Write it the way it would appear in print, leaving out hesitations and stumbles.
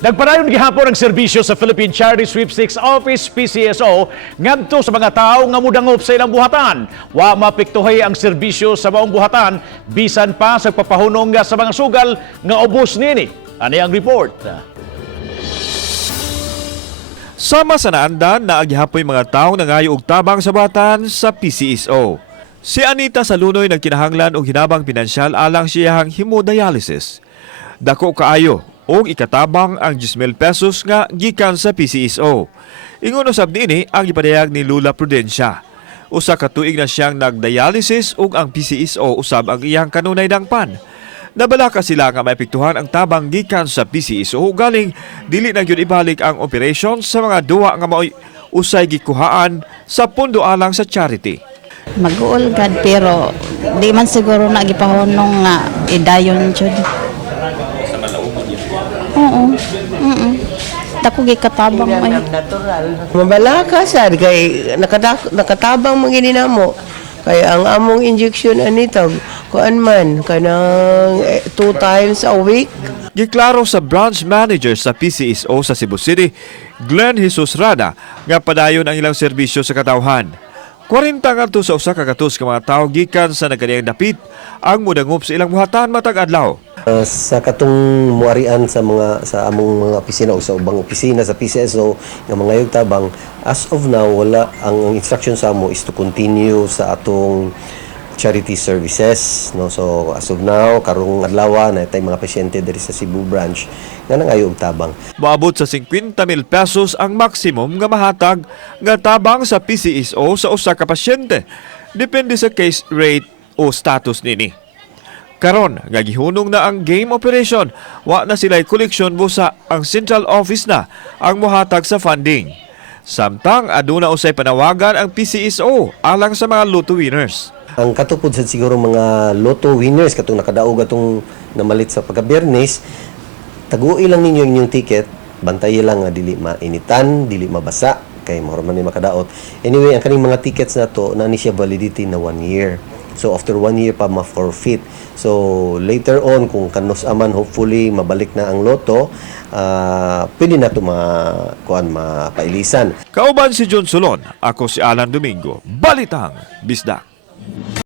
Nagpadayon gihapon ang serbisyo sa Philippine Charity Sweepstakes Office PCSO ngadto sa mga tao nga mudangop sa ilang buhatan. Wa mapektuhay ang serbisyo sa maong buhatan bisan pa sa papahunong sa mga sugal nga ubos niini. Ani ang report. Sama sa naandan na agyapoy mga taong nangayo og tabang sa batan sa PCSO. Si Anita Salunoy nagkinahanglan og hinabang pinansyal alang siyahang hemodialysis. Dako kaayo og ikatabang ang 10,000 pesos nga gikan sa PCSO. Ingon usab niini ang ipadayag ni Lula Prudencia. Usa ka tuig na siyang nagdialysis ug ang PCSO usab ang iyang kanunay dangpan. Nabalaka sila nga maepektuhan ang tabang gikan sa PCSO galing dili na gyud ibalik ang operation sa mga duwa nga mao'y usay gikuhaan sa pundo alang sa charity. Mag-uulgad pero di man siguro na gipahunong nga idayon jud. Oo. Dako gikatabang ay. Mabalaka sad kay nakatabang mangini namo. Kay ang among injection anito kuan man kanang 2 times a week. Giklaro sa branch manager sa PCSO sa Cebu City, Glenn Jesus Rada, nga padayon ang ilang serbisyo sa katawhan. 40 ngadto sa usa ka katus ka mga tawo gikan sa nagkadiyang dapit ang mudangop sa ilang buhatan matag adlaw. Sa katong muarian sa among mga opisina o sa ubang opisina sa PCSO nga mga yug tabang, as of now wala ang instruction sa amo is to continue sa atong charity services, no. So as of now karong adlaw na tay mga pasyente diri sa Cebu branch nga nangayo og tabang. Moabot sa 50,000 pesos ang maximum nga mahatag nga tabang sa PCSO sa usa ka pasyente. Depende sa case rate o status nini. Karon nga gihunong na ang game operation, wa na sila'y koleksyon busa ang central office na ang mohatag sa funding. Samtang aduna usay panawagan ang PCSO alang sa mga lotto winners. Ang katupod sa siguro mga lotto winners katong nakadaog atong namalit sa pagka-Biyernes, tagui lang ninyo inyong ticket, bantayan lang nga dili mainitan, dili mabasa kay mao man ni makadaot. Anyway, ang kaning mga tickets na to na ni siya validity na 1 year. So after 1 year pa ma-forfeit. So later on kung kanus aman hopefully mabalik na ang loto, pwede na ito mapailisan. Kauban si John Solon, ako si Alan Domingo. Balitang Bisdak.